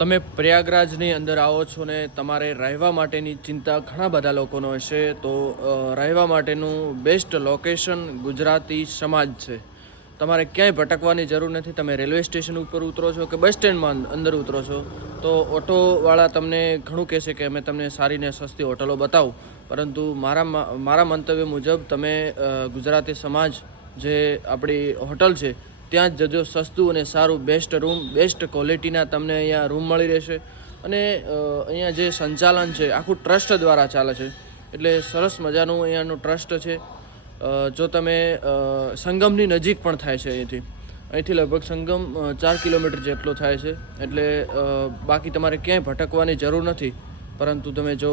તમે પ્રયાગરાજની અંદર આવો છો ને તમારે રહેવા માટેની ચિંતા ઘણા બધા લોકોનો હશે તો રહેવા માટેનું બેસ્ટ લોકેશન ગુજરાતી સમાજ છે. તમારે ક્યાંય ભટકવાની જરૂર નથી. તમે રેલવે સ્ટેશન ઉપર ઉતરો છો કે બસ સ્ટેન્ડમાં અંદર ઉતરો છો તો ઓટોવાળા તમને ઘણું કહેશે કે અમે તમને સારી ને સસ્તી હોટલો બતાવું, પરંતુ મારા મંતવ્ય મુજબ તમે ગુજરાતી સમાજ જે આપણી હોટલ છે ત્યાં જ જજો. સસ્તું અને સારું બેસ્ટ રૂમ, બેસ્ટ ક્વોલિટીના તમને અહીંયા રૂમ મળી રહેશે. અને અહીંયા જે સંચાલન છે આખું ટ્રસ્ટ દ્વારા ચાલે છે, એટલે સરસ મજાનું અહીંયાનું ટ્રસ્ટ છે. જો તમે સંગમની નજીક પણ થાય છે અહીંથી લગભગ સંગમ 4 કિલોમીટર જેટલો થાય છે, એટલે બાકી તમારે ક્યાંય ભટકવાની જરૂર નથી. પરંતુ તમે જો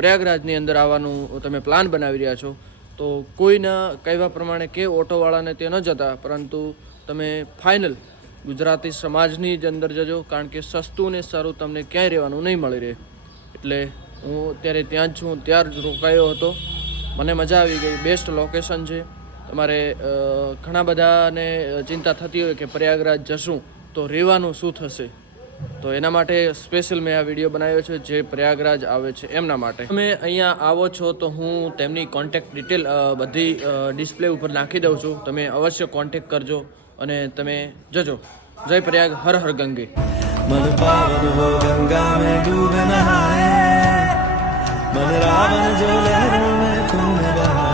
પ્રયાગરાજની અંદર આવવાનું તમે પ્લાન બનાવી રહ્યા છો તો કોઈના કહેવા પ્રમાણે કે ઓટોવાળાને તે ન જતા, પરંતુ તમે ફાઇનલ ગુજરાતી સમાજની જ અંદર જજો, કારણ કે સસ્તું ને સારું તમને ક્યાંય રહેવાનું નહીં મળી રહે. એટલે હું અત્યારે ત્યાં જ છું, ત્યાં જ રોકાયો હતો. મને મજા આવી ગઈ. બેસ્ટ લોકેશન છે. તમારે ઘણા બધાને ચિંતા થતી હોય કે પ્રયાગરાજ જશું તો રહેવાનું શું થશે, તો એના માટે સ્પેશિયલ મેં આ વિડીયો બનાવ્યો છે જે પ્રયાગરાજ આવે છે એમના માટે. તમે અહીંયા આવો છો તો હું તેમની કોન્ટેક્ટ ડિટેલ બધી ડિસ્પ્લે ઉપર નાખી દઉં છું. તમે અવશ્ય કોન્ટેક્ટ કરજો અને તમે જજો. જય પ્રયાગ, હર હર ગંગે. मन पावन हो गंगा में डूब नहाए, मन रावण जो लहरों में खून बहाए।